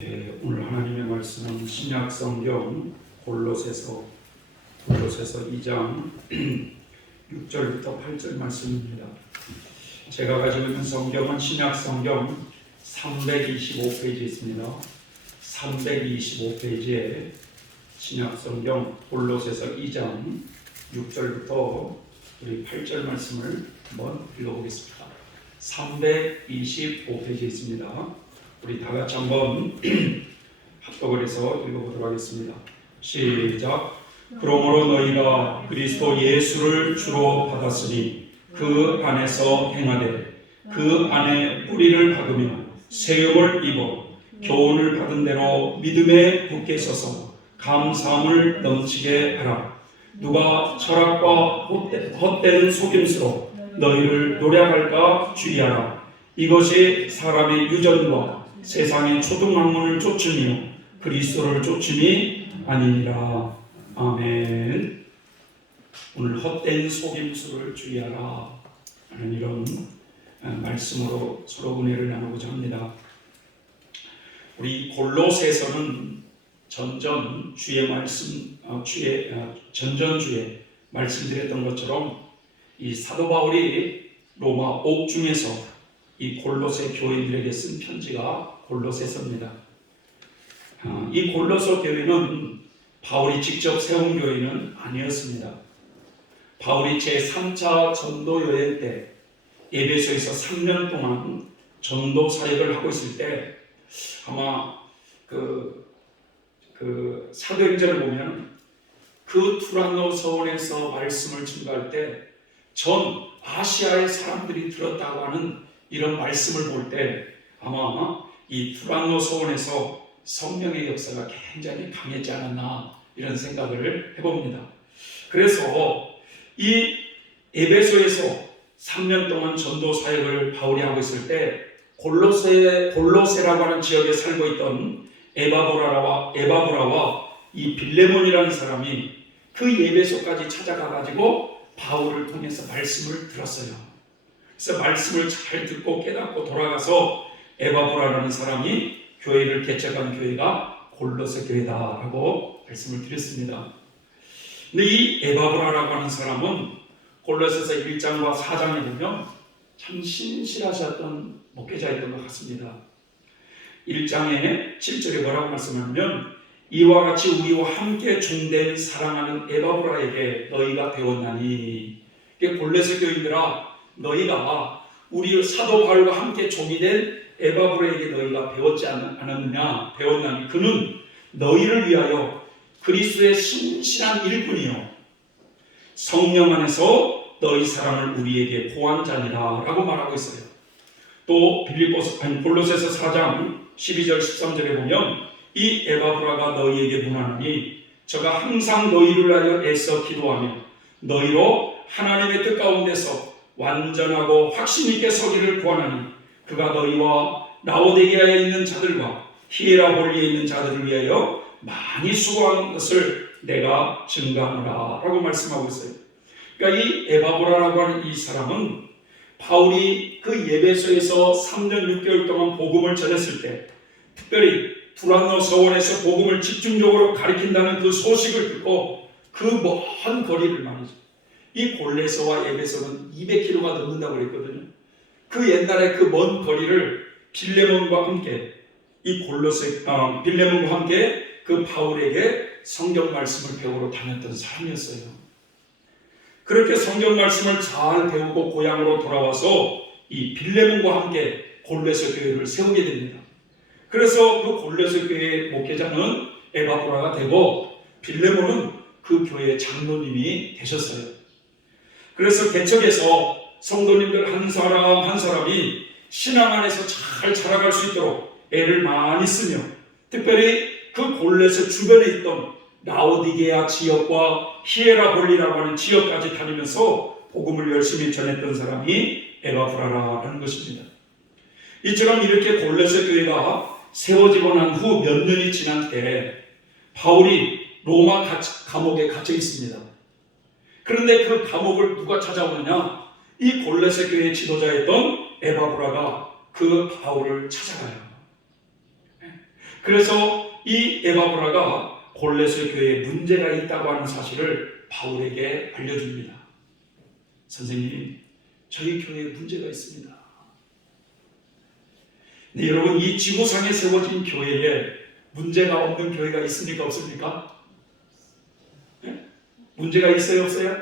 오늘 하나님의 말씀은 신약 성경 골로새서 2장 6절부터 8절 말씀입니다. 제가 가지고 있는 성경은 신약 성경 325페이지에 있습니다. 325페이지에 신약 성경 골로새서 2장 6절부터 우리 8절 말씀을 한번 읽어보겠습니다. 325페이지에 있습니다. 우리 다 같이 한번 합독을 해서 읽어보도록 하겠습니다. 시작. 그러므로 너희가 그리스도 예수를 주로 받았으니 그 안에서 행하되 그 안에 뿌리를 박으며 세움을 입어 교훈을 받은 대로 믿음에 굳게 서서 감사함을 넘치게 하라. 누가 철학과 헛되는 속임수로 너희를 노략할까 주의하라. 이것이 사람의 유전과 세상의 초등학문을 쫓으며 그리스도를 쫓음이 아니니라. 아멘. 오늘 헛된 속임수를 주의하라 하는 이런 말씀으로 서로 은혜를 나누고자 합니다. 우리 골로새서는 전전주에 말씀드렸던 것처럼 이 사도 바울이 로마 옥중에서 이 골로새 교인들에게 쓴 편지가 골로새서입니다. 이 골로새 교회는 바울이 직접 세운 교회는 아니었습니다. 바울이 제3차 전도 여행 때 에베소에서 3년 동안 전도 사역을 하고 있을 때 아마 그 사도행전을 보면 그 투란노 서원에서 말씀을 증거할 때 전 아시아의 사람들이 들었다고 하는 이런 말씀을 볼 때 아마 이 투란노 서원에서 성령의 역사가 굉장히 강했지 않았나 이런 생각을 해봅니다. 그래서 이 에베소에서 3년 동안 전도 사역을 바울이 하고 있을 때 골로새라고 하는 지역에 살고 있던 에바브라와 이 빌레몬이라는 사람이 그 에베소까지 찾아가가지고 바울을 통해서 말씀을 들었어요. 그래서 말씀을 잘 듣고 깨닫고 돌아가서 에바브라라는 사람이 교회를 개척한 교회가 골로새 교회다라고 말씀을 드렸습니다. 근데 이 에바브라라고 하는 사람은 골로새서 1장과 4장에 보면 참 신실하셨던 목회자였던 것 같습니다. 1장에 7절에 뭐라고 말씀하냐면 이와 같이 우리와 함께 종된 사랑하는 에바브라에게 너희가 배웠나니. 골로새 교인들아, 너희가 우리 사도 바울과 함께 종이 된 에바브라에게 너희가 배웠지 않았느냐? 배웠나니 그는 너희를 위하여 그리스도의 신실한 일꾼이요 성령 안에서 너희 사랑을 우리에게 보한 자니라 라고 말하고 있어요. 또 골로새서 4장 12절 13절에 보면 이 에바브라가 너희에게 문하노니 저가 항상 너희를 위하여 애써 기도하며 너희로 하나님의 뜻 가운데서 완전하고 확신 있게 서기를 구하나니 그가 너희와 라오디게아에 있는 자들과 히에라볼리에 있는 자들을 위하여 많이 수고한 것을 내가 증거하노라 라고 말씀하고 있어요. 그러니까 이 에바브라라고 하는 이 사람은 바울이 그 에베소에서 3년 6개월 동안 복음을 전했을 때 특별히 투란노 서원에서 복음을 집중적으로 가리킨다는 그 소식을 듣고 그 먼 거리를 말이죠. 이 골로새와 에베소는 200km가 넘는다고 그랬거든요. 그 옛날에 그 먼 거리를 빌레몬과 함께 빌레몬과 함께 그 바울에게 성경 말씀을 배우러 다녔던 사람이었어요. 그렇게 성경 말씀을 잘 배우고 고향으로 돌아와서 이 빌레몬과 함께 골로새 교회를 세우게 됩니다. 그래서 그 골로새 교회의 목회자는 에바브라가 되고 빌레몬은 그 교회의 장로님이 되셨어요. 그래서 개척에서 성도님들 한 사람 한 사람이 신앙 안에서 잘 자라갈 수 있도록 애를 많이 쓰며 특별히 그 골로새 주변에 있던 라오디게아 지역과 히에라볼리라고 하는 지역까지 다니면서 복음을 열심히 전했던 사람이 에바브라라는 것입니다. 이처럼 이렇게 골로새 교회가 세워지고 난 후 몇 년이 지난 때 바울이 로마 감옥에 갇혀 있습니다. 그런데 그 감옥을 누가 찾아오느냐? 이 골로새 교회의 지도자였던 에바브라가 그 바울을 찾아가요. 그래서 이 에바브라가 골로새 교회에 문제가 있다고 하는 사실을 바울에게 알려줍니다. 선생님, 저희 교회에 문제가 있습니다. 네, 여러분, 이 지구상에 세워진 교회에 문제가 없는 교회가 있습니까? 없습니까? 네? 문제가 있어요? 없어요?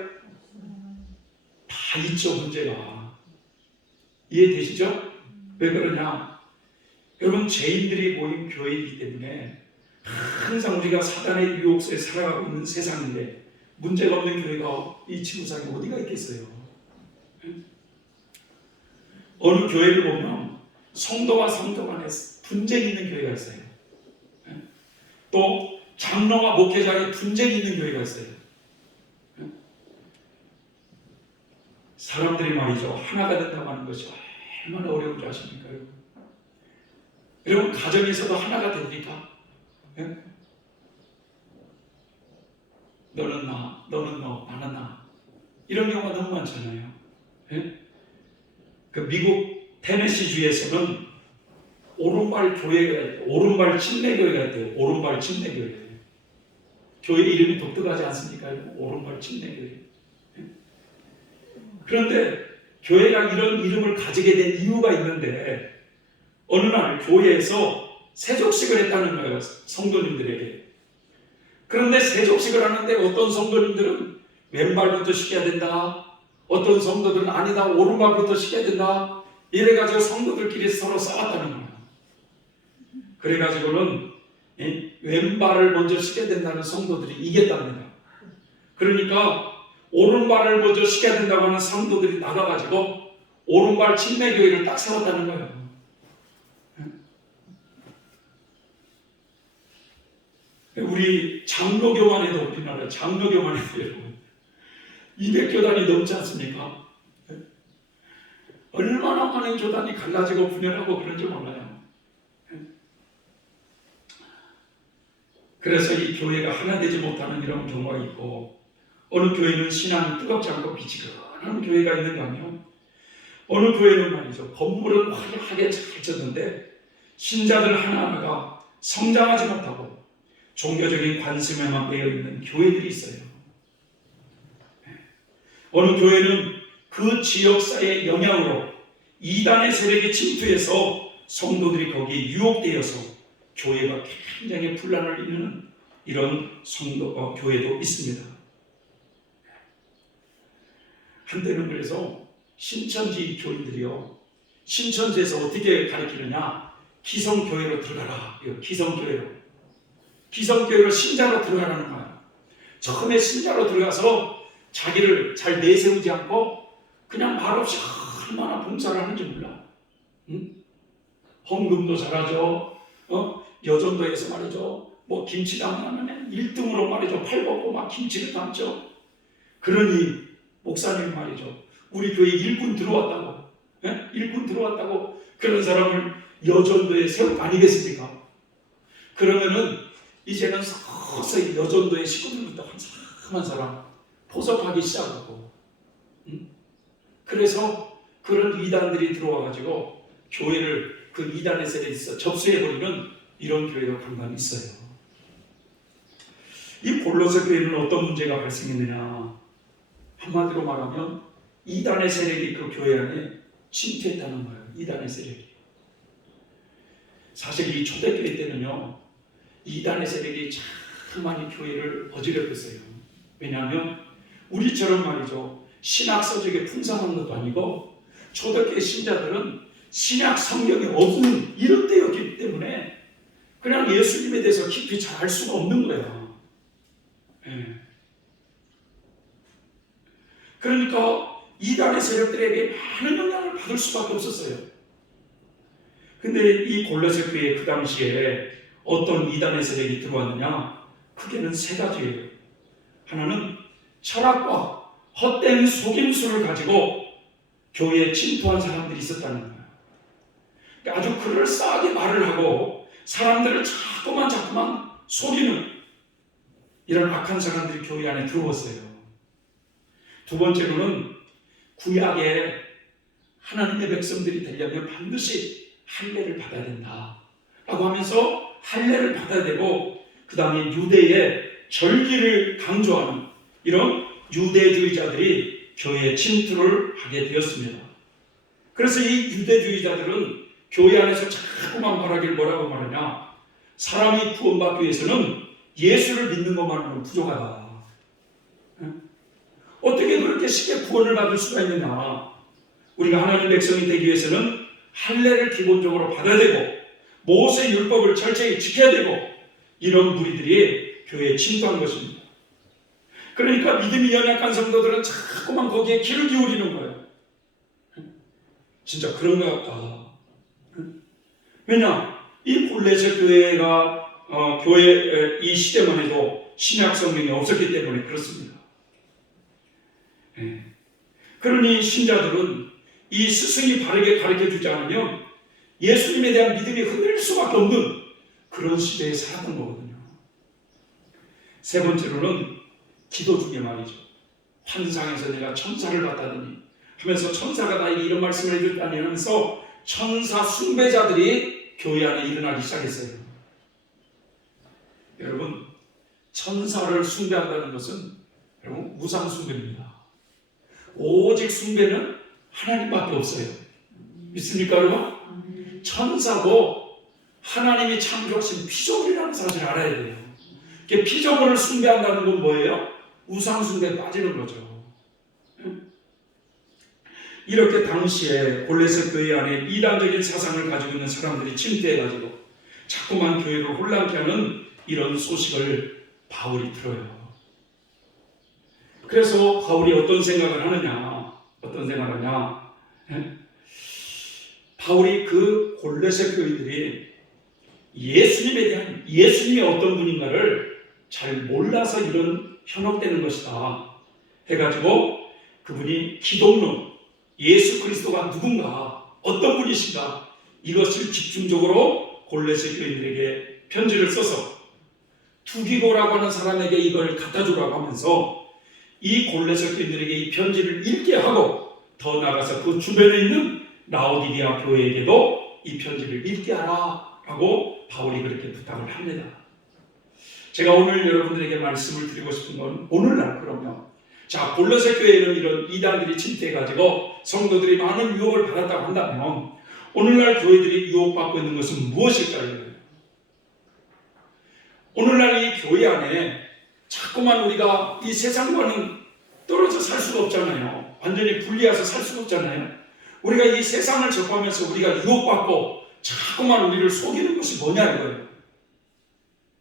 다 있죠, 문제가. 이해되시죠? 왜 그러냐? 여러분, 죄인들이 모인 교회이기 때문에 항상 우리가 사단의 유혹에 살아가고 있는 세상인데 문제가 없는 교회가 이 지구상에 어디가 있겠어요? 어느 교회를 보면 성도와 성도 간에 분쟁이 있는 교회가 있어요. 또 장로와 목회자 간에 분쟁이 있는 교회가 있어요. 사람들이 말이죠, 하나가 된다고 하는 것이 얼마나 어려운 줄 아십니까? 여러분, 가정에서도 하나가 됩니까? 너는 나, 너는 너, 나는 나. 이런 경우가 너무 많잖아요. 그 미국 테네시주에서는 오른발 교회가 있고 오른발 침례교회가 있대요. 오른발 침례교회. 교회 이름이 독특하지 않습니까? 오른발 침례교회. 그런데 교회가 이런 이름을 가지게 된 이유가 있는데 어느 날 교회에서 세족식을 했다는 거예요. 성도님들에게. 그런데 세족식을 하는데 어떤 성도님들은 왼발부터 시켜야 된다. 어떤 성도들은 아니다, 오른발부터 시켜야 된다. 이래가지고 성도들끼리 서로 싸웠다는 거예요. 그래가지고는 왼발을 먼저 시켜야 된다는 성도들이 이겼답니다. 그러니까 오른발을 먼저 시켜야 된다고 하는 성도들이 나가가지고 오른발 침례교회를 딱 세웠다는 거예요. 우리 장로교만 해도, 우리나라 장로교만 해도 여러분 200교단이 넘지 않습니까? 얼마나 많은 교단이 갈라지고 분열하고 그런지 몰라요. 그래서 이 교회가 하나 되지 못하는 이런 경우가 있고, 어느 교회는 신앙이 뜨겁지 않고 비치근한 교회가 있는가 하면 어느 교회는 말이죠, 건물은 화려하게 잘 졌는데 신자들 하나하나가 성장하지 못하고 종교적인 관심에만 매여 있는 교회들이 있어요. 어느 교회는 그 지역사회의 영향으로 이단의 세력이 침투해서 성도들이 거기에 유혹되어서 교회가 굉장히 분란을 이루는 이런 교회도 있습니다. 한때는 그래서 신천지 교인들이요, 신천지에서 어떻게 가르치느냐, 기성교회로 들어가라. 기성교회로 신자로 들어가라는 거예요. 처음에 신자로 들어가서 자기를 잘 내세우지 않고 그냥 말없이 얼마나 봉사를 하는지 몰라. 헌금도 잘하죠. 여전도에서 말이죠, 뭐 김치 담으면 1등으로 말이죠, 팔 벗고 막 김치를 담죠. 그러니 목사님 말이죠, 우리 교회 일꾼 들어왔다고, 일꾼 들어왔다고 그런 사람을 여전도에 세울 거 아니겠습니까? 그러면은 이제는 서서히 여전도의 식구들부터 한 사람 포섭하기 시작하고, 그래서 그런 이단들이 들어와가지고 교회를 그 이단의 세력에서 접수해버리는 이런 교회가 간간히 있어요. 이 골로새 교회는 어떤 문제가 발생했느냐, 한마디로 말하면 이단의 세력이 그 교회 안에 침투했다는 거예요. 이단의 세력이. 사실 이 초대교회 때는요, 이단의 세력이 참 많이 교회를 어지럽혔어요. 왜냐하면 우리처럼 말이죠, 신학 서적에 풍성한 것도 아니고 초대교회 신자들은 신약 성경이 없는 이런 때였기 때문에 그냥 예수님에 대해서 깊이 잘 알 수가 없는 거예요. 그러니까 이단의 세력들에게 많은 영향을 받을 수밖에 없었어요. 근데 이 골로새 교회 그 당시에 어떤 이단의 세력이 들어왔느냐, 크게는 세 가지예요. 하나는 철학과 헛된 속임수를 가지고 교회에 침투한 사람들이 있었다는 거예요. 그러니까 아주 그럴싸하게 말을 하고 사람들을 자꾸만 속이는 이런 악한 사람들이 교회 안에 들어왔어요. 두 번째로는 구약에 하나님의 백성들이 되려면 반드시 할례를 받아야 된다 라고 하면서 할례를 받아야 되고 그 다음에 유대의 절기를 강조하는 이런 유대주의자들이 교회에 침투를 하게 되었습니다. 그래서 이 유대주의자들은 교회 안에서 자꾸만 말하길 뭐라고 말하냐, 사람이 구원받기 위해서는 예수를 믿는 것만으로는 부족하다. 어떻게 그렇게 쉽게 구원을 받을 수가 있느냐. 우리가 하나님 백성이 되기 위해서는 할례를 기본적으로 받아야 되고 모세 율법을 철저히 지켜야 되고 이런 무리들이 교회에 침투한 것입니다. 그러니까 믿음이 연약한 성도들은 자꾸만 거기에 귀를 기울이는 거예요. 진짜 그런 것 같다. 왜냐? 이 골레셋 교회가 교회 이 시대만 해도 신약 성경이 없었기 때문에 그렇습니다. 그러니 신자들은 이 스승이 바르게 가르쳐주지 않으면 예수님에 대한 믿음이 흔들릴 수밖에 없는 그런 시대에 살았던 거거든요. 세 번째로는 기도 중에 말이죠. 환상에서 내가 천사를 봤다더니 하면서 천사가 나에게 이런 말씀을 해줬다니 하면서 천사 숭배자들이 교회 안에 일어나기 시작했어요. 여러분, 천사를 숭배한다는 것은 여러분 우상 숭배입니다. 오직 숭배는 하나님밖에 없어요. 믿습니까 여러분? 천사도 하나님이 창조하신 피조물이라는 사실을 알아야 돼요. 피조물을 숭배한다는 건 뭐예요? 우상 숭배에 빠지는 거죠. 이렇게 당시에 골레셋 교회 안에 이단적인 사상을 가지고 있는 사람들이 침투해가지고 자꾸만 교회를 혼란케 하는 이런 소식을 바울이 들어요. 그래서 바울이 어떤 생각을 하느냐? 바울이 그 골레셋 교회들이 예수님에 대한 예수님이 어떤 분인가를 잘 몰라서 이런 현혹되는 것이다 해가지고 그분이 기독론, 예수 그리스도가 누군가, 어떤 분이신가 이것을 집중적으로 골레셋 교인들에게 편지를 써서 투기고라고 하는 사람에게 이걸 갖다 주라고 하면서 이 골레셋 교인들에게 이 편지를 읽게 하고 더 나아가서 그 주변에 있는 라오디게아 교회에게도 이 편지를 읽게 하라 라고 바울이 그렇게 부탁을 합니다. 제가 오늘 여러분들에게 말씀을 드리고 싶은 건 오늘날 그러면 자 골레셋 교회에는 이런 이단들이 침투해가지고 성도들이 많은 유혹을 받았다고 한다면 오늘날 교회들이 유혹받고 있는 것은 무엇일까요? 오늘날 이 교회 안에 자꾸만 우리가 이 세상과는 떨어져 살 수가 없잖아요. 완전히 분리해서 살 수가 없잖아요. 우리가 이 세상을 접하면서 우리가 유혹받고 자꾸만 우리를 속이는 것이 뭐냐 이거예요.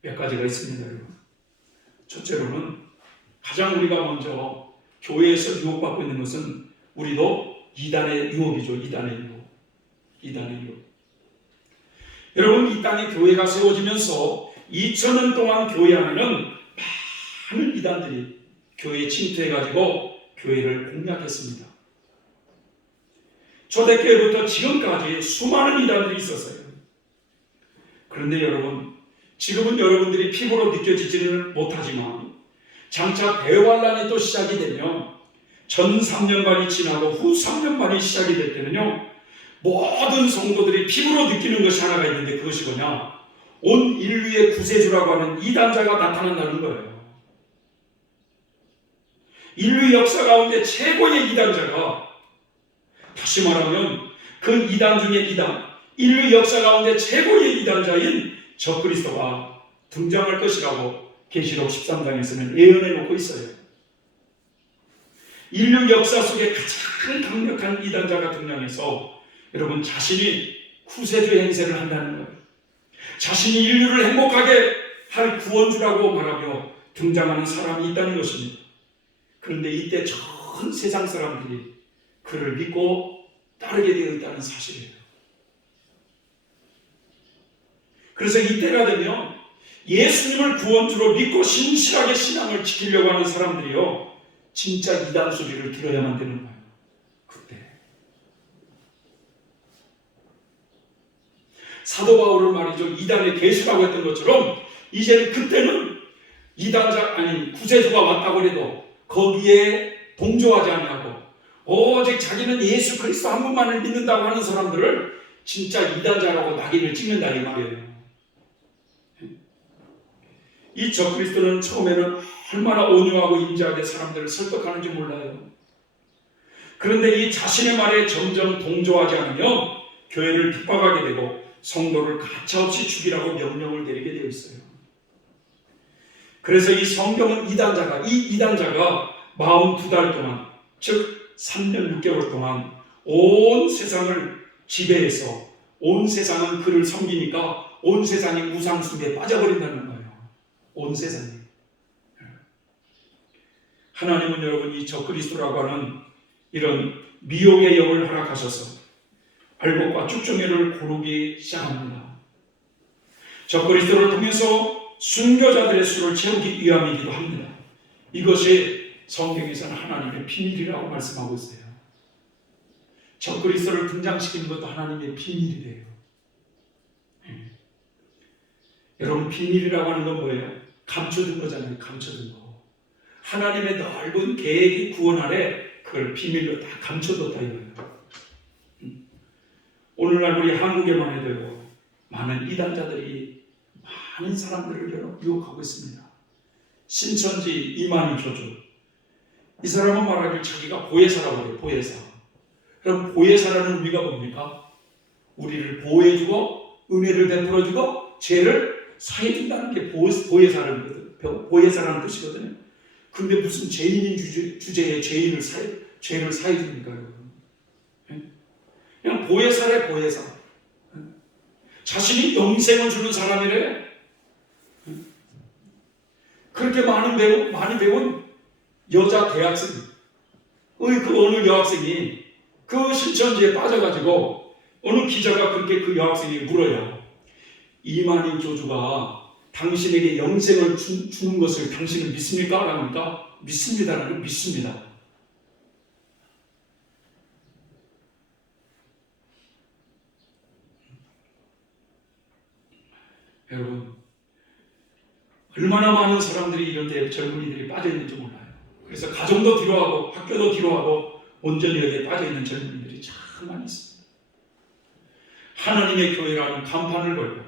몇 가지가 있습니다, 여러분. 첫째로는 가장 우리가 먼저 교회에서 유혹받고 있는 것은 우리도 이단의 유혹이죠. 이단의 유혹. 여러분, 이 땅에 교회가 세워지면서 2000년 동안 교회 안에는 많은 이단들이 교회에 침투해가지고 교회를 공략했습니다. 초대교회부터 지금까지 수많은 이단들이 있었어요. 그런데 여러분, 지금은 여러분들이 피부로 느껴지지는 못하지만 장차 대환란이 또 시작이 되면 전 3년반이 지나고 후 3년반이 시작이 될 때는요, 모든 성도들이 피부로 느끼는 것이 하나가 있는데 그것이 뭐냐? 온 인류의 구세주라고 하는 이단자가 나타난다는 거예요. 인류 역사 가운데 최고의 이단자가, 다시 말하면 그 이단 중에 이단, 인류 역사 가운데 최고의 이단자인 적그리스도가 등장할 것이라고 계시록 13장에서는 예언해 놓고 있어요. 인류 역사 속에 가장 강력한 이단자가 등장해서 여러분 자신이 구세주 행세를 한다는 거예요. 자신이 인류를 행복하게 할 구원주라고 말하며 등장하는 사람이 있다는 것입니다. 그런데 이때 전 세상 사람들이 그를 믿고 따르게 되어 있다는 사실이에요. 그래서 이때가 되면 예수님을 구원주로 믿고 신실하게 신앙을 지키려고 하는 사람들이요, 진짜 이단 소리를 들어야만 되는 거예요. 그때 사도 바울을 말이죠, 이단의 계수라고 했던 것처럼 이제는 그때는 이단자 아닌 구세주가 왔다고 해도 거기에 동조하지 않냐고 오직 자기는 예수 그리스도 한 분만을 믿는다고 하는 사람들을 진짜 이단자라고 낙인을 찍는다 이 말이에요. 이 적그리스도는 처음에는 얼마나 온유하고 인자하게 사람들을 설득하는지 몰라요. 그런데 이 자신의 말에 점점 동조하지 않으면 교회를 핍박하게 되고 성도를 가차없이 죽이라고 명령을 내리게 되어 있어요. 그래서 이 성경은 이단자가 42달 동안, 즉 3년 6개월 동안 온 세상을 지배해서 온 세상은 그를 섬기니까 온 세상이 우상 숭배에 빠져버린다는 거예요. 온 세상이. 하나님은 여러분 이 적그리스도라고 하는 이런 미혹의 영을 허락하셔서 알곡과 쭉정이를 고르기 시작합니다. 적그리스도를 통해서 순교자들의 수를 채우기 위함이기도 합니다. 이것이 성경에서는 하나님의 비밀이라고 말씀하고 있어요. 적그리스도를 등장시키는 것도 하나님의 비밀이래요. 여러분 비밀이라고 하는 건 뭐예요? 감춰둔 거잖아요. 감춰둔 거. 하나님의 넓은 계획이 구원 아래 그걸 비밀로 다 감춰뒀다 이거예요. 오늘날 우리 한국에만 해도 많은 이단자들이 많은 사람들을 유혹하고 있습니다. 신천지 이만희 교주, 이 사람은 말하길 자기가 보혜사라고 해요. 보혜사. 그럼 보혜사라는 의미가 뭡니까? 우리를 보호해주고 은혜를 베풀어주고 죄를 사해준다는 게 보혜사라는 뜻이거든요. 근데 무슨 죄인인 주제에 죄를 사해줍니까? 그냥 보혜사래 보혜사. 자신이 영생을 주는 사람이래. 그렇게 많이 배운 여자 대학생, 그 어느 여학생이 그 신천지에 빠져가지고 어느 기자가 그렇게 그 여학생에게 물어요. 이만희 교주가 당신에게 영생을 주는 것을 당신은 믿습니까? 라니까 믿습니다라는 믿습니다. 여러분 얼마나 많은 사람들이 이런 데 젊은이들이 빠져있는지 몰라요. 그래서 가정도 뒤로하고 학교도 뒤로하고 온전히 여기에 빠져있는 젊은이들이 참 많이 있습니다. 하나님의 교회라는 간판을 걸고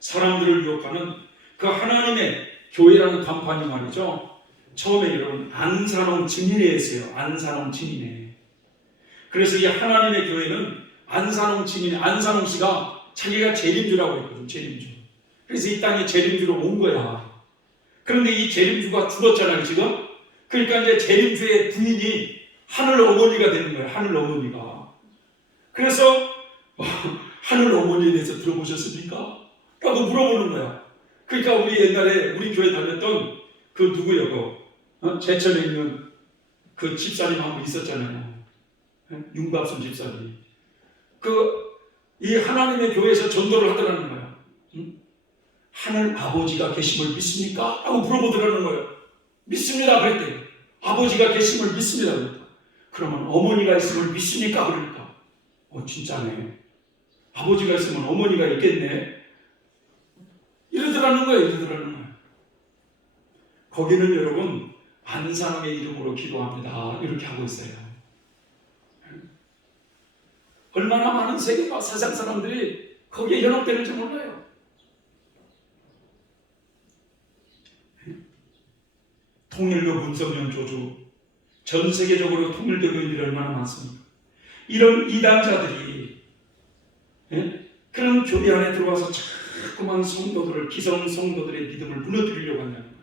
사람들을 유혹하는 그 하나님의 교회라는 간판이 말이죠. 처음에 여러분 안산홍 증인회에 있어요. 안산홍 증인회. 그래서 이 하나님의 교회는 안산홍 씨가 자기가 재림주라고 했거든. 재림주. 그래서 이 땅에 재림주로 온 거야. 그런데 이 재림주가 죽었잖아요, 지금. 그러니까 이제 재림주의 부인이 하늘 어머니가 되는 거예요. 하늘 어머니가. 그래서 하늘 어머니에 대해서 들어보셨습니까? 라고 물어보는 거야. 그러니까 우리 옛날에 우리 교회 다녔던 그 누구요? 제천에 있는 그 집사님 한 분 있었잖아요. 윤갑순 집사님. 이 하나님의 교회에서 전도를 하더라는 거야. 하늘 아버지가 계심을 믿습니까? 라고 물어보더라는 거예요. 믿습니다. 그랬대요. 아버지가 계심을 믿습니다. 그랬다. 그러면 어머니가 있음을 믿습니까? 그러니까 진짜네. 아버지가 있으면 어머니가 있겠네. 이러더라는 거예요. 거기는 여러분 안산홍의 이름으로 기도합니다. 이렇게 하고 있어요. 얼마나 많은 세계와 세상 사람들이 거기에 연합되는지 몰라요. 통일교 문성년 교주, 전 세계적으로 통일교 교인들이 얼마나 많습니까? 이런 이단자들이 그런 교회 안에 들어와서 자꾸만 기성 성도들의 믿음을 무너뜨리려고 한다는 거예요.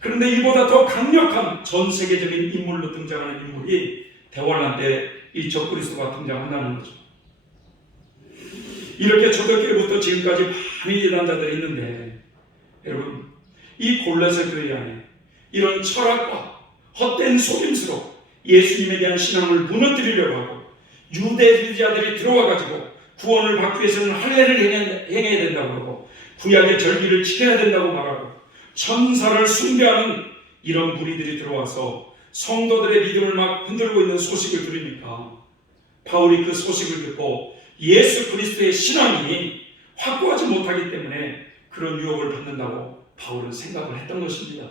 그런데 이보다 더 강력한 전 세계적인 인물로 등장하는 인물이 대환란 때 이 적그리스도가 등장한다는 거죠. 이렇게 초대교회부터 지금까지 많은 이단자들이 있는데 여러분 이 골로새 교회 안에 이런 철학과 헛된 속임수로 예수님에 대한 신앙을 무너뜨리려고 하고 유대주의자들이 들어와가지고 구원을 받기 위해서는 할례를 행해야 된다고 하고 구약의 절기를 지켜야 된다고 말하고 천사를 숭배하는 이런 무리들이 들어와서 성도들의 믿음을 막 흔들고 있는 소식을 들으니까 바울이 그 소식을 듣고 예수 그리스도의 신앙이 확고하지 못하기 때문에 그런 유혹을 받는다고 바울은 생각을 했던 것입니다.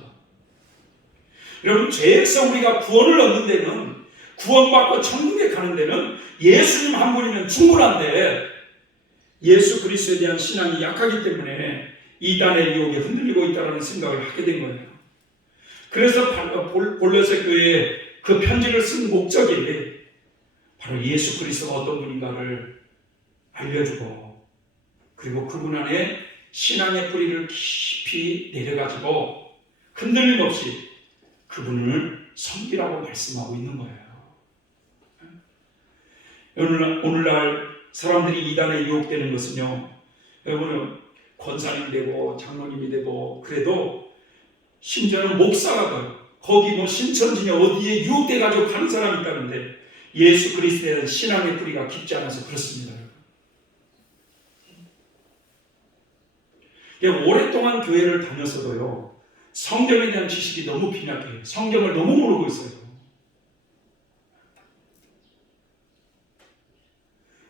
여러분 죄에서 우리가 구원을 얻는 데는 구원받고 천국에 가는 데는 예수님 한 분이면 충분한데 예수 그리스도에 대한 신앙이 약하기 때문에 이단의 유혹에 흔들리고 있다는 생각을 하게 된 거예요. 그래서 골로새 교회에 그 편지를 쓴 목적이 바로 예수 그리스도가 어떤 분인가를 알려주고, 그리고 그분 안에 신앙의 뿌리를 깊이 내려가지고 흔들림 없이 그분을 섬기라고 말씀하고 있는 거예요. 오늘날 사람들이 이단에 유혹되는 것은요, 여러분은 권사님이 되고 장로님이 되고 그래도 심지어는 목사가 돼요. 거기 뭐 신천지냐 어디에 유혹돼가지고 가는 사람이 있다는데 예수 그리스도에 대한 신앙의 뿌리가 깊지 않아서 그렇습니다. 오랫동안 교회를 다녔어도요, 성경에 대한 지식이 너무 빈약해요. 성경을 너무 모르고 있어요.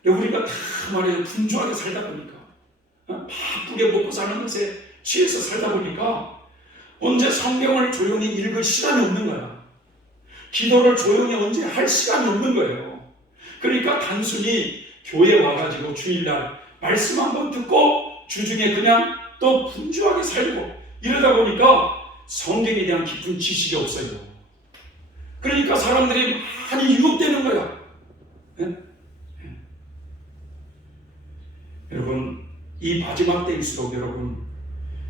우리가 다 말이에요, 분주하게 살다 보니까, 바쁘게 먹고 사는 것에 취해서 살다 보니까 언제 성경을 조용히 읽을 시간이 없는 거야. 기도를 조용히 언제 할 시간이 없는 거예요. 그러니까 단순히 교회 와가지고 주일날 말씀 한번 듣고 주중에 그냥 또 분주하게 살고 이러다 보니까 성경에 대한 깊은 지식이 없어요. 그러니까 사람들이 많이 유혹되는 거야. 네? 여러분, 이 마지막 때일수록 여러분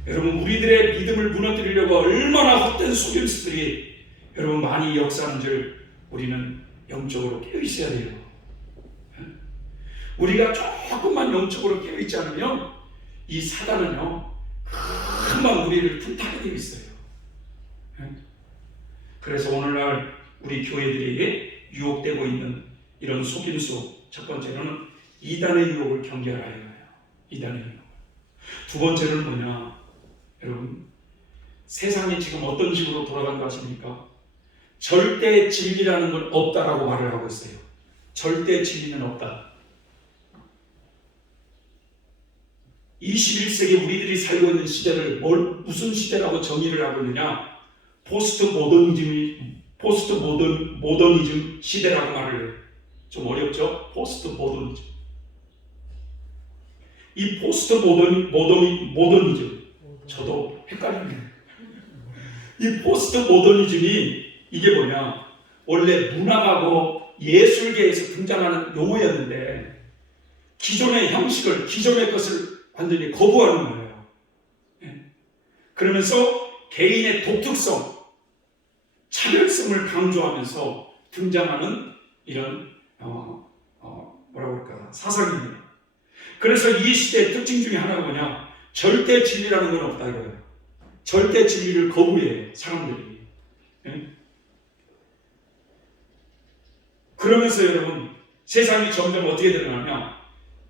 우리들의 믿음을 무너뜨리려고 얼마나 헛된 속임수들이 여러분 많이 역사하는 줄 우리는 영적으로 깨어있어야 돼요. 우리가 조금만 영적으로 깨어있지 않으면 이 사단은요 금방 우리를 틈타게 되어 있어요. 그래서 오늘날 우리 교회들에게 유혹되고 있는 이런 속임수, 첫 번째로는 이단의 유혹을 경계하라 이거예요. 이단의 유혹. 두 번째는 뭐냐? 여러분, 세상이 지금 어떤 식으로 돌아간가 하십니까? 절대 진리라는 건 없다라고 말을 하고 있어요. 절대 진리는 없다. 21세기 우리들이 살고 있는 시대를 무슨 시대라고 정의를 하고 있느냐? 포스트 모더니즘 시대라고 말을 해요. 좀 어렵죠? 포스트 모더니즘. 이 포스트 모더니즘 저도 헷갈리네요. 이 포스트 모더니즘이 이게 뭐냐? 원래 문학하고 예술계에서 등장하는 용어였는데 기존의 형식을, 기존의 것을 완전히 거부하는 거예요. 그러면서 개인의 독특성, 차별성을 강조하면서 등장하는 이런 뭐라고 할까, 사상입니다. 그래서 이 시대의 특징 중에 하나가 뭐냐? 절대 진리라는 건 없다 이거예요. 절대 진리를 거부해요, 사람들이. 그러면서 여러분, 세상이 점점 어떻게 되느냐?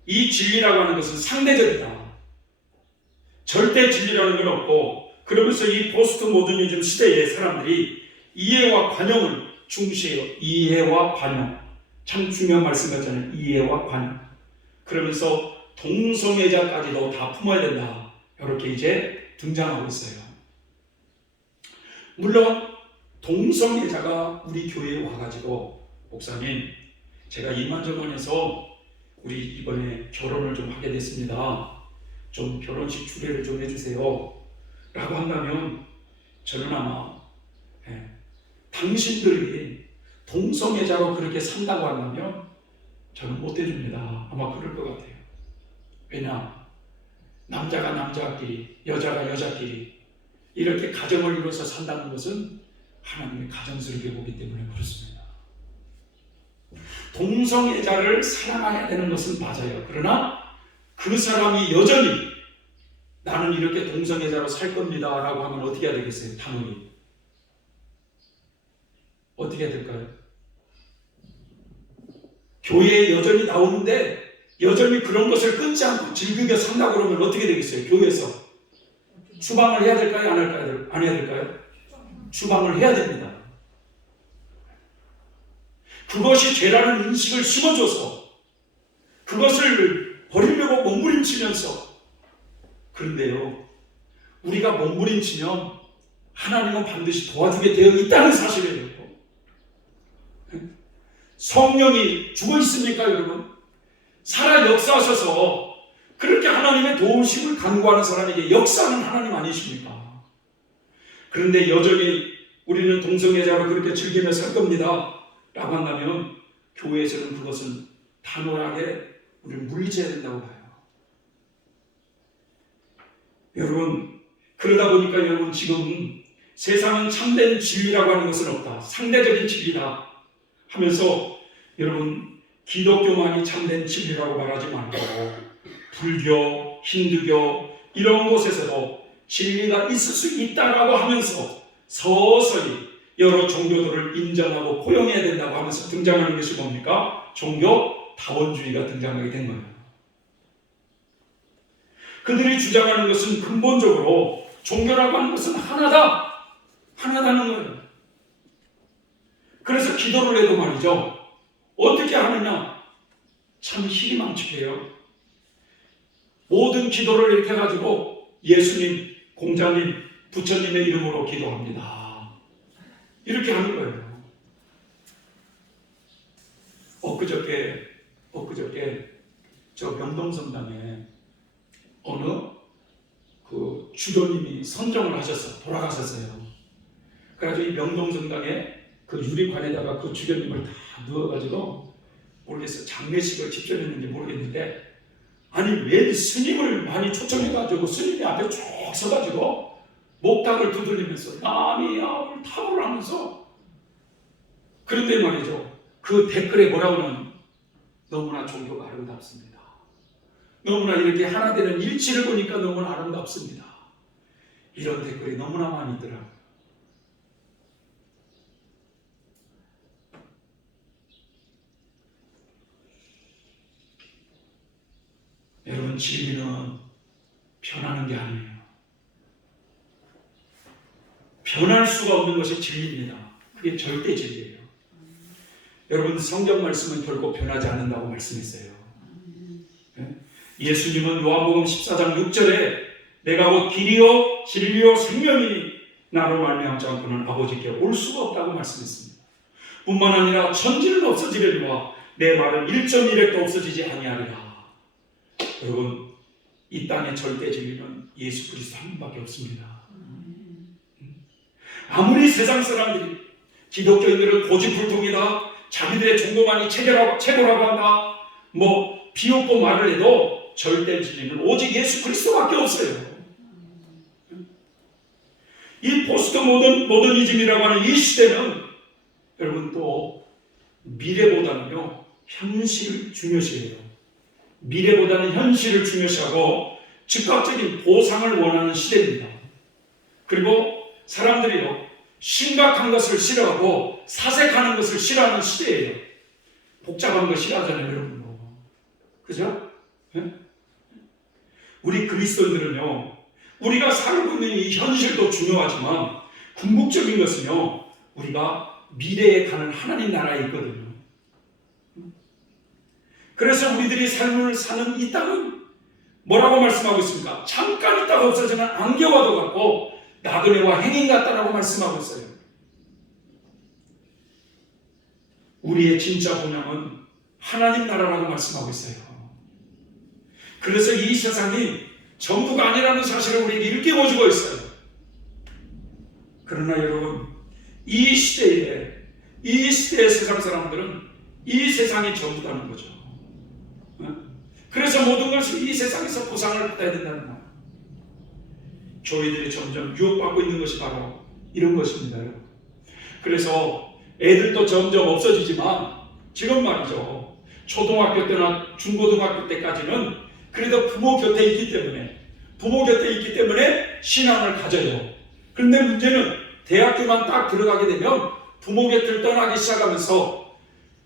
이 진리라고 하는 것은 상대적이다. 절대 진리라는 건 없고, 그러면서 이 포스트 모더니즘 시대의 사람들이 이해와 관용을 중시해요. 이해와 관용. 참 중요한 말씀 같잖아요. 이해와 관용. 그러면서 동성애자까지도 다 품어야 된다. 이렇게 이제 등장하고 있어요. 물론 동성애자가 우리 교회에 와가지고, 목사님, 제가 이만저만해서 우리 이번에 결혼을 좀 하게 됐습니다. 좀 결혼식 주례를 좀 해주세요. 라고 한다면 저는 아마 당신들이 동성애자로 그렇게 산다고 한다면 저는 못 해줍니다. 아마 그럴 것 같아요. 왜냐? 남자가 남자끼리, 여자가 여자끼리 이렇게 가정을 이루어서 산다는 것은 하나님의 가정스럽게 보기 때문에 그렇습니다. 동성애자를 사랑해야 되는 것은 맞아요. 그러나 그 사람이 여전히 나는 이렇게 동성애자로 살 겁니다 라고 하면 어떻게 해야 되겠어요? 당연히 어떻게 해야 될까요? 교회에 여전히 나오는데 여전히 그런 것을 끊지 않고 즐기며 산다고 그러면 어떻게 되겠어요? 교회에서 추방을 해야 될까요? 안 해야 될까요? 추방을 해야 됩니다. 그것이 죄라는 인식을 심어줘서 그것을 버리려고 몸부림치면서, 그런데요, 우리가 몸부림치면 하나님은 반드시 도와주게 되어 있다는 사실이에요. 성령이 죽어 있습니까, 여러분? 살아 역사하셔서 그렇게 하나님의 도우심을 간구하는 사람에게 역사하는 하나님 아니십니까? 그런데 여전히 우리는 동성애자로 그렇게 즐기며 살 겁니다 라고 한다면 교회에서는 그것은 단호하게 우리를 물리쳐야 된다고 봐요. 여러분, 그러다 보니까 여러분 지금 세상은 참된 진리라고 하는 것은 없다, 상대적인 진리다 하면서 여러분 기독교만이 참된 진리라고 말하지 말고 불교, 힌두교 이런 곳에서도 진리가 있을 수 있다라고 하면서 서서히 여러 종교들을 인정하고 포용해야 된다고 하면서 등장하는 것이 뭡니까? 종교 다원주의가 등장하게 된 거예요. 그들이 주장하는 것은 근본적으로 종교라고 하는 것은 하나다는 거예요. 그래서 기도를 해도 말이죠, 어떻게 하느냐? 참 희망측해요. 모든 기도를 이렇게 해가지고 예수님, 공자님, 부처님의 이름으로 기도합니다. 이렇게 하는 거예요. 엊그저께 저 명동성당에 어느 그 주교님이 선정을 하셔서 돌아가셨어요. 그래가지고 이 명동성당에 그 유리관에다가 그 주교님을 다 넣어가지고 모르겠어요. 장례식을 집전했는지 모르겠는데, 아니 왜 스님을 많이 초청해가지고 스님이 앞에 쭉 서가지고 목탁을 두들리면서 남이 아울 탑을 하면서, 그런데 말이죠, 그 댓글에 뭐라고 하면 너무나 종교가 아름답습니다. 너무나 이렇게 하나 되는 일치를 보니까 너무나 아름답습니다. 이런 댓글이 너무나 많이 있더라고요. 여러분, 진리는 변하는 게 아니에요. 변할 수가 없는 것이 진리입니다. 그게 절대 진리예요. 여러분, 성경 말씀은 결코 변하지 않는다고 말씀했어요. 예수님은 요한복음 14장 6절에 내가 곧 길이요 진리요 생명이니 나로 말미암지 않고는 아버지께 올 수가 없다고 말씀했습니다. 뿐만 아니라 천지는 없어지려니와 내 말은 1.1핵도 없어지지 아니하리라. 여러분, 이 땅의 절대 진리는 예수 그리스도 한 분밖에 없습니다. 아무리 세상 사람들이 기독교인들은 고집불통이다, 자기들의 종교만이 최고라고 한다, 뭐 비웃고 말을 해도 절대 진리는 오직 예수 그리스도밖에 없어요. 이 포스트 모더니즘이라고 하는 이 시대는 여러분 또 미래보다는요 현실을 중요시해요. 미래보다는 현실을 중요시하고 즉각적인 보상을 원하는 시대입니다. 그리고 사람들이요 심각한 것을 싫어하고 사색하는 것을 싫어하는 시대예요. 복잡한 거 싫어하잖아요, 여러분. 그죠? 네? 우리 그리스도인들은요, 우리가 살고 있는 이 현실도 중요하지만 궁극적인 것은요, 우리가 미래에 가는 하나님 나라에 있거든요. 그래서 우리들이 삶을 사는 이 땅은 뭐라고 말씀하고 있습니까? 잠깐 있다가 없어지는 안개와도 같고 나그네와 행인 같다라고 말씀하고 있어요. 우리의 진짜 본향은 하나님 나라라고 말씀하고 있어요. 그래서 이 세상이 전부가 아니라는 사실을 우리에게 일깨워주고 있어요. 그러나 여러분, 이 시대의 세상 사람들은 이 세상이 전부라는 거죠. 그래서 모든 것을 이 세상에서 보상을 받아야 된다는 말. 교회들이 점점 유혹받고 있는 것이 바로 이런 것입니다. 그래서 애들도 점점 없어지지만 지금 말이죠, 초등학교 때나 중고등학교 때까지는 그래도 부모 곁에 있기 때문에 신앙을 가져요. 그런데 문제는 대학교만 딱 들어가게 되면 부모 곁을 떠나기 시작하면서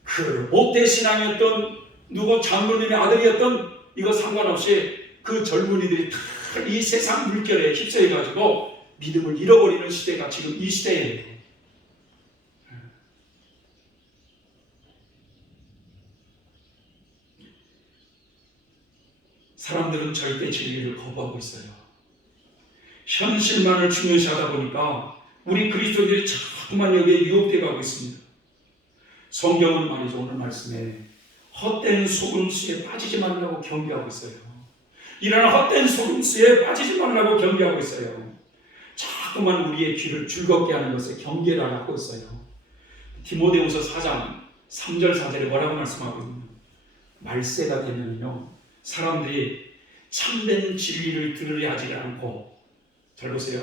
그 못된 신앙이었던 누구 장로님의 아들이었던 이거 상관없이 그 젊은이들이 다 이 세상 물결에 휩싸여가지고 믿음을 잃어버리는 시대가 지금 이 시대예요. 사람들은 절대 진리를 거부하고 있어요. 현실만을 중요시하다 보니까 우리 그리스도인들이 자꾸만 여기에 유혹되어 가고 있습니다. 성경은 말이죠, 오늘 말씀에 헛된 속임수에 빠지지 말라고 경계하고 있어요. 이런 헛된 속임수에 빠지지 말라고 경계하고 있어요. 자꾸만 우리의 귀를 즐겁게 하는 것에 경계를 하고 있어요. 디모데후서 4장 3절 4절에 뭐라고 말씀하고 있느냐. 말세가 되면요, 사람들이 참된 진리를 들으려 하지 않고, 잘 보세요.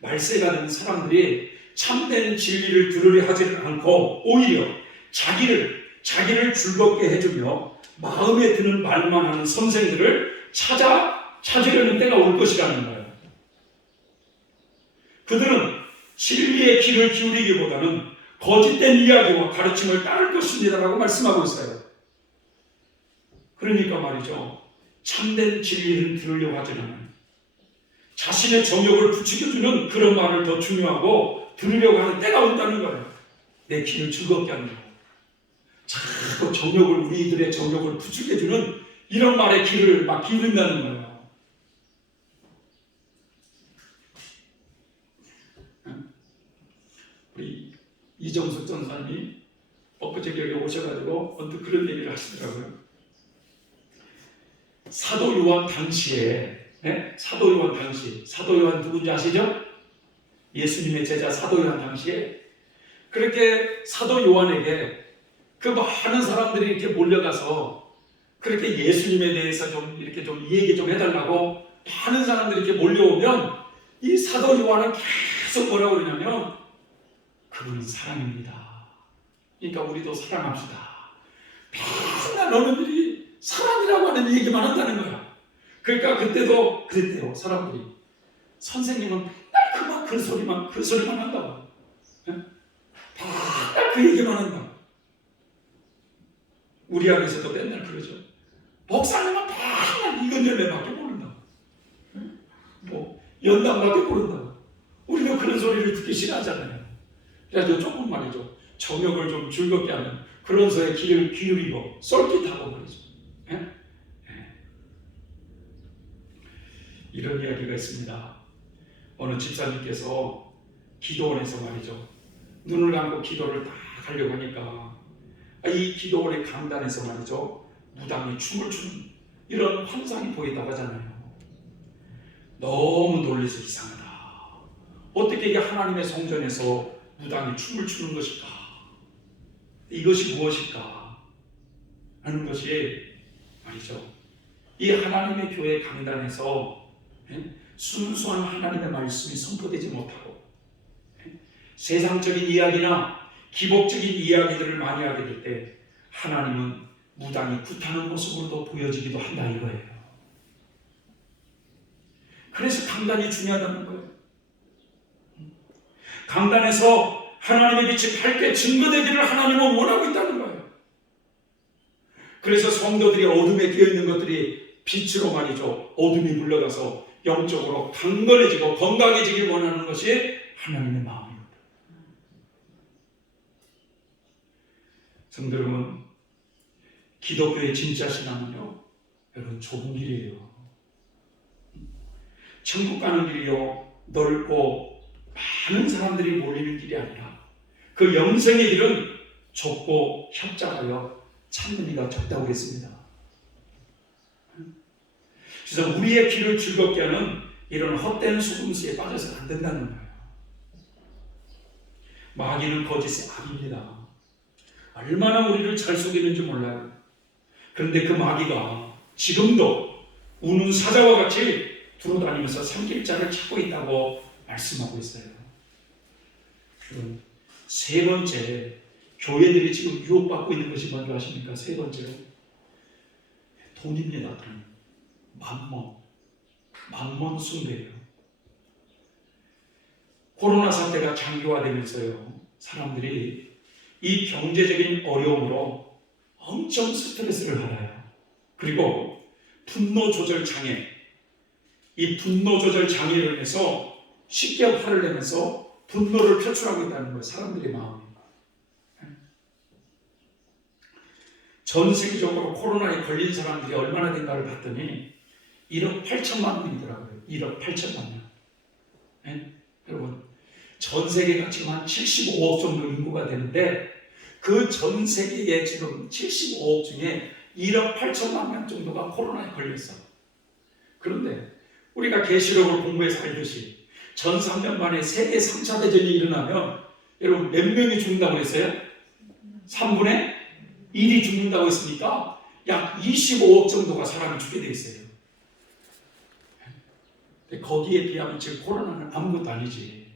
말세가 되는 사람들이 참된 진리를 들으려 하지 않고 오히려 자기를 즐겁게 해주며 마음에 드는 말만 하는 선생들을 찾으려는 때가 올 것이라는 거예요. 그들은 진리의 귀를 기울이기보다는 거짓된 이야기와 가르침을 따를 것입니다라고 말씀하고 있어요. 그러니까 말이죠, 참된 진리를 들으려고 하지 않아요. 자신의 정욕을 부추겨주는 그런 말을 더 중요하고 들으려고 하는 때가 온다는 거예요. 내 귀를 즐겁게 하는 거. 자꾸 우리들의 정욕을 부추겨주는 이런 말에 귀를 막 기울인다는 거예요. 우리 이정숙 전사님이 엊그제 여기 오셔가지고 언뜻 그런 얘기를 하시더라고요. 사도 요한 당시 사도 요한 누군지 아시죠? 예수님의 제자 사도 요한 당시에 그렇게 사도 요한에게 그 많은 사람들이 이렇게 몰려가서 그렇게 예수님에 대해서 좀 이렇게 좀 얘기 좀 해달라고 많은 사람들이 이렇게 몰려오면 이 사도 요한은 계속 뭐라고 그러냐면 그분은 사랑입니다. 그러니까 우리도 사랑합시다. 맨날 어른들이 사랑이라고 하는 얘기만 한다는 거야. 그러니까 그때요 사람들이 선생님은 맨날 그 소리만 한다고. 맨날 그 얘기만 한다. 우리 안에서도 맨날 그러죠. 목사님은 맨날 이건 열매밖에 모른다. 뭐 연단밖에 모른다. 우리도 그런 소리를 듣기 싫어하잖아요. 그래서 조금 말이죠, 정욕을 좀 즐겁게 하는 그런 소에 귀를 기울이고 쏠깃하고 말이죠. 이런 이야기가 있습니다. 어느 집사님께서 기도원에서 말이죠, 눈을 감고 기도를 딱 하려고 하니까 이 기도원의 강단에서 말이죠, 무당이 춤을 추는 이런 환상이 보인다고 하잖아요. 너무 놀라서 이상하다. 어떻게 이게 하나님의 성전에서 무당이 춤을 추는 것일까? 이것이 무엇일까? 하는 것이 말이죠, 이 하나님의 교회 강단에서 순수한 하나님의 말씀이 선포되지 못하고 세상적인 이야기나 기복적인 이야기들을 많이 하게 될 때 하나님은 무당이 굿하는 모습으로도 보여지기도 한다 이거예요. 그래서 강단이 중요하다는 거예요. 강단에서 하나님의 빛이 밝게 증거되기를 하나님은 원하고 있다는 거예요. 그래서 성도들이 어둠에 끼어있는 것들이 빛으로 말이죠, 어둠이 물러가서 영적으로 강건해지고 건강해지길 원하는 것이 하나님의 마음입니다. 성도 여러분, 기독교의 진짜 신앙은요, 여러분 좁은 길이에요. 천국 가는 길이요, 넓고 많은 사람들이 몰리는 길이 아니라 그 영생의 길은 좁고 협착하여 찾는 이가 적다고 했습니다. 그래서 우리의 귀를 즐겁게 하는 이런 헛된 속임수에 빠져서는 안 된다는 거예요. 마귀는 거짓의 악입니다. 얼마나 우리를 잘 속이는지 몰라요. 그런데 그 마귀가 지금도 우는 사자와 같이 두루다니면서 삼킬자를 찾고 있다고 말씀하고 있어요. 그럼 세 번째, 교회들이 지금 유혹받고 있는 것이 뭔지 아십니까? 세 번째로 돈입니다. 돈. 만몬 숭배예요. 코로나 사태가 장기화되면서요, 사람들이 이 경제적인 어려움으로 엄청 스트레스를 받아요. 그리고 분노 조절 장애, 이 분노 조절 장애로 인해서 쉽게 화를 내면서 분노를 표출하고 있다는 거예요. 사람들의 마음이. 전 세계적으로 코로나에 걸린 사람들이 얼마나 된가를 봤더니 1억 8천만 명이더라고요. 1억 8천만 명. 네? 여러분, 전 세계가 지금 한 75억 정도 인구가 되는데 그 전 세계에 지금 75억 중에 1억 8천만 명 정도가 코로나에 걸렸어. 그런데 우리가 계시록을 공부해서 알듯이 전 3년 만에 세계 3차 대전이 일어나면 여러분 몇 명이 죽는다고 했어요? 3분의 1이 죽는다고 했으니까 약 25억 정도가 사람이 죽게 돼 있어요. 거기에 비하면 지금 코로나는 아무것도 아니지.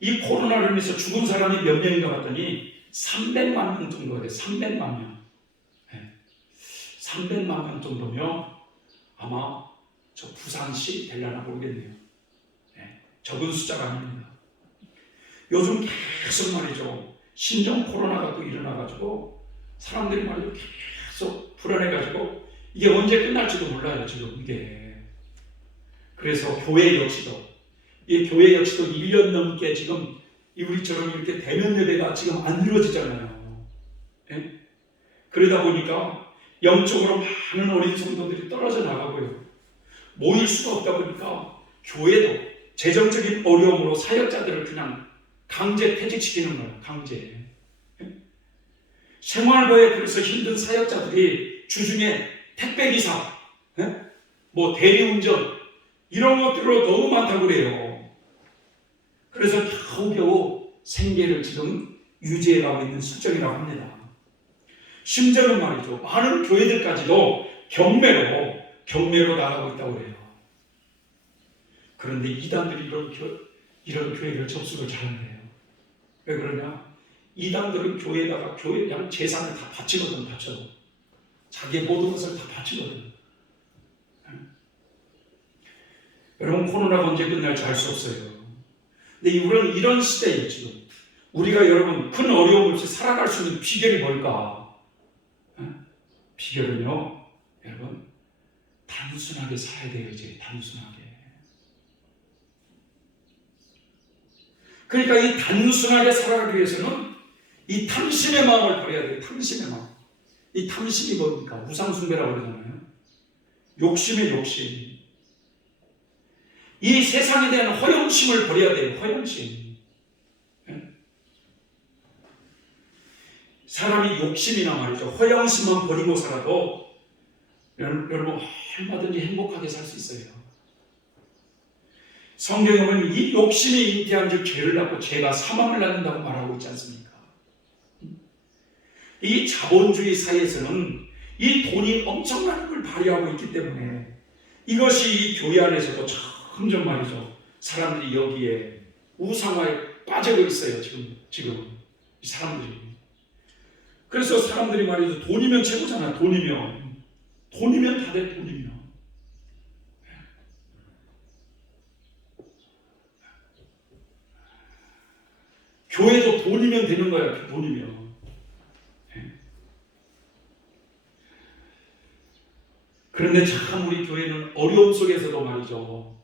이 코로나로 인해서 죽은 사람이 몇 명인가 봤더니 300만 명 정도가 돼요. 300만 명. 300만 명 정도면 아마 저 부산시 될려나 모르겠네요. 적은 숫자가 아닙니다. 요즘 계속 말이죠. 신종 코로나가 또 일어나가지고 사람들이 말이죠. 계속 불안해가지고 이게 언제 끝날지도 몰라요. 지금 이게. 그래서 교회 역시도 이 교회 역시도 1년 넘게 지금 우리처럼 이렇게 대면 예배가 지금 안 이루어지잖아요. 그러다 보니까 영적으로 많은 어린 성도들이 떨어져 나가고요. 모일 수가 없다 보니까 교회도 재정적인 어려움으로 사역자들을 그냥 강제 퇴직시키는 거예요. 강제. 생활고에 그래서 힘든 사역자들이 주중에 택배기사, 뭐 대리운전 이런 것들로 너무 많다고 그래요. 그래서 겨우겨우 생계를 지금 유지해가고 있는 수준이라고 합니다. 심지어는 말이죠. 많은 교회들까지도 경매로 나가고 있다고 그래요. 그런데 이단들이 이런 교회를 접속을 잘한대요. 왜 그러냐? 이단들은 교회에다가 교회 양 재산을 다 바치거든, 바쳐. 자기의 모든 것을 다 바치거든. 여러분, 코로나가 언제 끝날지 알 수 없어요. 근데 우리는 이런 시대에 지금 우리가 여러분 큰 어려움 없이 살아갈 수 있는 비결이 뭘까? 비결은요, 여러분 단순하게 살아야 돼요. 이제 단순하게. 그러니까 이 단순하게 살아가기 위해서는 이 탐심의 마음을 버려야 돼요. 탐심의 마음. 이 탐심이 뭡니까? 우상숭배라고 그러잖아요. 욕심의 욕심. 이 세상에 대한 허영심을 버려야 돼요. 허영심. 사람이 욕심이나 말이죠. 허영심만 버리고 살아도 여러분 얼마든지 행복하게 살 수 있어요. 성경에 보면 이 욕심이 잉태한 즉 죄를 낳고 죄가 사망을 낳는다고 말하고 있지 않습니까? 이 자본주의 사회에서는 이 돈이 엄청난 걸 발휘하고 있기 때문에 이것이 이 교회 안에서도 점점 말이죠. 사람들이 여기에 우상화에 빠지고 있어요. 지금 이 사람들이. 그래서 사람들이 말이죠. 돈이면 최고잖아. 돈이면 다들 돈이면. 교회도 돈이면 되는 거야. 돈이면. 그런데 참 우리 교회는 어려움 속에서도 말이죠.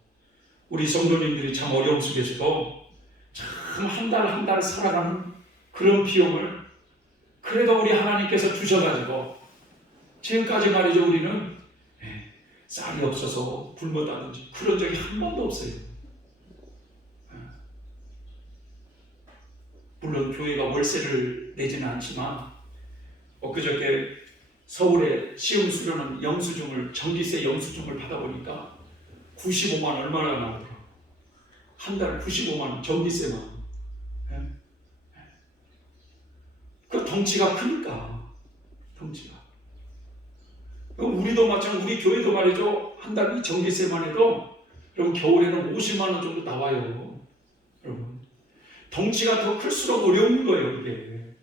우리 성도님들이 참 어려움 속에서도 참 한 달 한 달 살아가는 그런 비용을 그래도 우리 하나님께서 주셔가지고 지금까지 말이죠. 우리는 쌀이 없어서 굶었다든지 그런 적이 한 번도 없어요. 물론 교회가 월세를 내지는 않지만 엊그저께 서울에 시흥 수련원 영수증을 전기세 영수증을 받아보니까 95만 얼마나 나오더라고요. 한 달 95만 원 전기세만. 그 덩치가 크니까 덩치가. 우리도 마찬가지 우리 교회도 말이죠. 한 달 이 전기세만 해도 여러분 겨울에는 50만 원 정도 나와요. 여러분 덩치가 더 클수록 어려운 거예요 이게.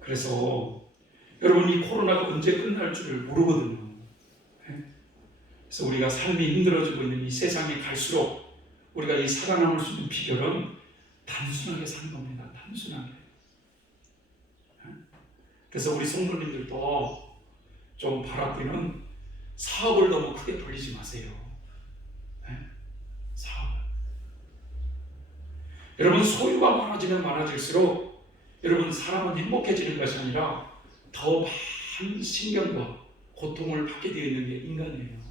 그래서 여러분 이 코로나가 언제 끝날 줄을 모르거든요. 그래서 우리가 삶이 힘들어지고 있는 이 세상에 갈수록 우리가 이 살아남을 수 있는 비결은 단순하게 사는 겁니다. 단순하게. 그래서 우리 성도님들도 좀 바라기는 사업을 너무 크게 돌리지 마세요. 사업을. 여러분 소유가 많아지면 많아질수록 여러분 사람은 행복해지는 것이 아니라 더 많은 신경과 고통을 받게 되어 있는 게 인간이에요.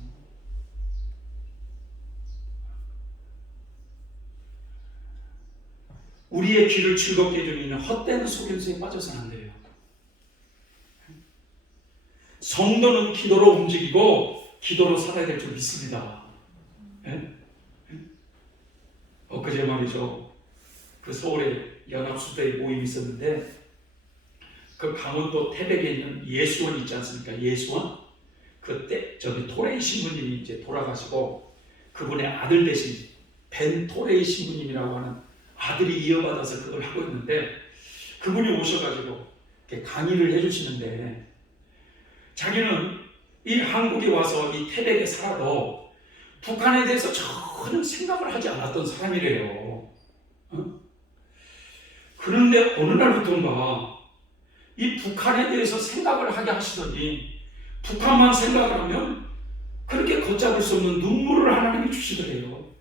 우리의 귀를 즐겁게 해주는 헛된 속임수에 빠져서는 안 돼요. 성도는 기도로 움직이고 기도로 살아야 될 줄 믿습니다. 예? 엊그제 말이죠. 그 서울에 연합수도에 모임이 있었는데 그 강원도 태백에 있는 예수원 있지 않습니까? 예수원? 그때 저기 토레이 신부님이 이제 돌아가시고 그분의 아들 대신 벤 토레이 신부님이라고 하는 아들이 이어받아서 그걸 하고 있는데 그분이 오셔가지고 이렇게 강의를 해주시는데 자기는 이 한국에 와서 이 태백에 살아도 북한에 대해서 전혀 생각을 하지 않았던 사람이래요. 그런데 어느 날부터인가 이 북한에 대해서 생각을 하게 하시더니 북한만 생각을 하면 그렇게 걷잡을 수 없는 눈물을 하나님이 주시더래요.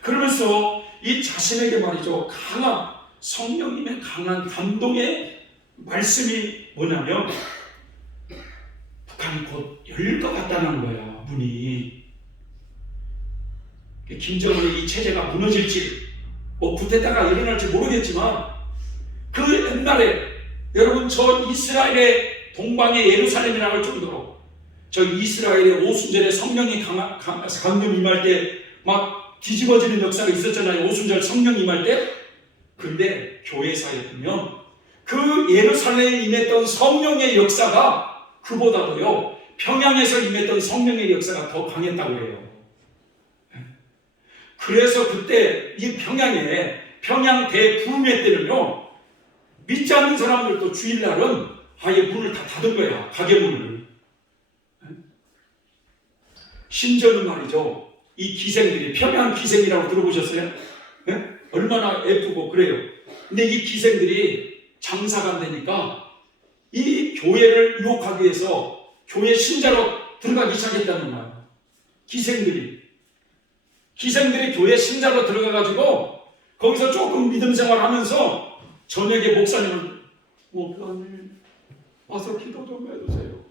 그러면서 이 자신에게 말이죠, 강한 성령님의 강한 감동의 말씀이 뭐냐면 북한이 곧 열릴 것 같다는 거야. 문이 김정은의 이 체제가 무너질지 뭐 쿠데타가 일어날지 모르겠지만 그 옛날에 여러분 저 이스라엘의 동방의 예루살렘이라고 할 정도로 저 이스라엘의 오순절에 성령이 강림 임할 때 막 뒤집어지는 역사가 있었잖아요. 오순절 성령 임할 때. 그런데 교회사에 보면 그 예루살렘에 임했던 성령의 역사가 그보다도요 평양에서 임했던 성령의 역사가 더 강했다고 해요. 그래서 그때 이 평양 대부흥회 때는요 믿지 않는 사람들도 주일날은 아예 문을 다 닫은 거야. 가게 문을. 심지어는 말이죠 이 기생들이 평양 기생이라고 들어보셨어요? 네? 얼마나 예쁘고 그래요. 근데 이 기생들이 장사가 안 되니까 이 교회를 유혹하기 위해서 교회 신자로 들어가기 시작했다는 거예요. 기생들이 교회 신자로 들어가가지고 거기서 조금 믿음 생활하면서 저녁에 목사님은 목사님 와서 기도 좀 해주세요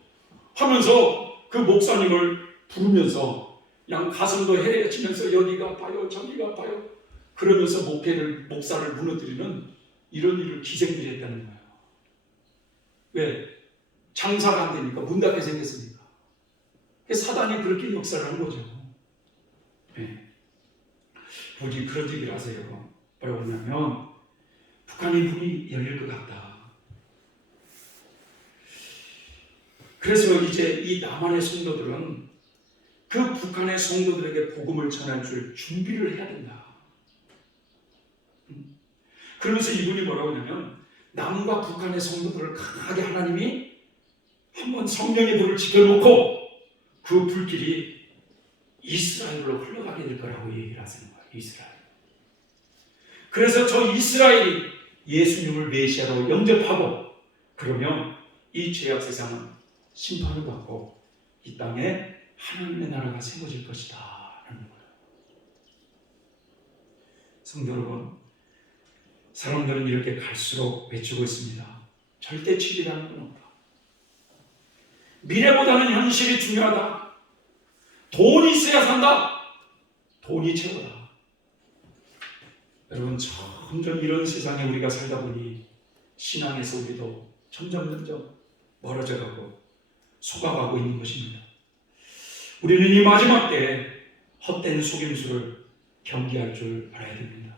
하면서 그 목사님을 부르면서 그냥 가슴도 헤엄치면서 여기가 아파요 저기가 아파요 그러면서 목사를 무너뜨리는 이런 일을 기생들이 했다는 거예요. 왜? 장사가 안 되니까 문 닫게 생겼으니까. 사단이 그렇게 역사를 한 거죠. 네. 부디 그런 얘기를 하세요. 뭐라고 하냐면 북한의 문이 열릴 것 같다. 그래서 이제 이 남한의 성도들은 그 북한의 성도들에게 복음을 전할 줄 준비를 해야 된다. 그러면서 이분이 뭐라고 하냐면 남과 북한의 성도들을 강하게 하나님이 한번 성령의 불을 지펴놓고 그 불길이 이스라엘로 흘러가게 될 거라고 얘기를 하시는 거예요. 이스라엘. 그래서 저 이스라엘이 예수님을 메시아로 영접하고 그러면 이 죄악 세상은 심판을 받고 이 땅에 하나님의 나라가 세워질 것이다 라는 거예요. 성도 여러분, 사람들은 이렇게 갈수록 외치고 있습니다. 절대 진리라는 건 없다. 미래보다는 현실이 중요하다. 돈이 있어야 산다. 돈이 최고다. 여러분 점점 이런 세상에 우리가 살다 보니 신앙에서 우리도 점점 멀어져가고 속아가고 있는 것입니다. 우리는 이 마지막 때에 헛된 속임수를 경계할 줄 알아야 됩니다.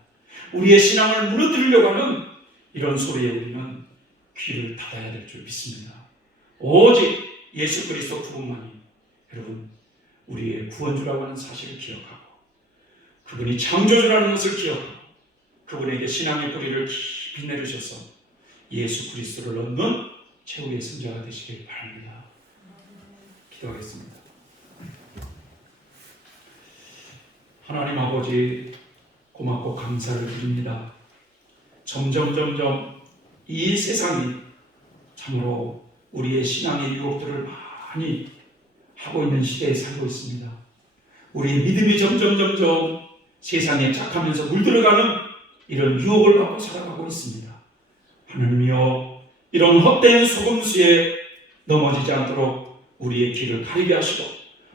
우리의 신앙을 무너뜨리려고 하는 이런 소리에 우리는 귀를 닫아야 될 줄 믿습니다. 오직 예수 그리스도 그분만이 여러분 우리의 구원주라고 하는 사실을 기억하고 그분이 창조주라는 것을 기억하고 그분에게 신앙의 뿌리를 깊이 내리셔서 예수 그리스도를 얻는 최후의 승자가 되시길 바랍니다. 기도하겠습니다. 하나님 아버지 고맙고 감사를 드립니다. 점점 이 세상이 참으로 우리의 신앙의 유혹들을 많이 하고 있는 시대에 살고 있습니다. 우리의 믿음이 점점 세상에 착하면서 물들어가는 이런 유혹을 받고 살아가고 있습니다. 하나님이여 이런 헛된 속음수에 넘어지지 않도록 우리의 길을 가리게 하시고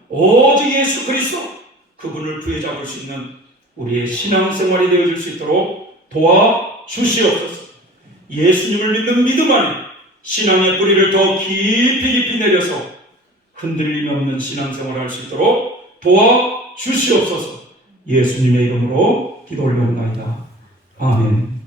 오직 예수 그리스도 그분을 부여잡을 수 있는 우리의 신앙생활이 되어질 수 있도록 도와주시옵소서. 예수님을 믿는 믿음 안에 신앙의 뿌리를 더 깊이 내려서 흔들림 없는 신앙생활을 할 수 있도록 도와주시옵소서. 예수님의 이름으로 기도 올려옵나이다. 아멘.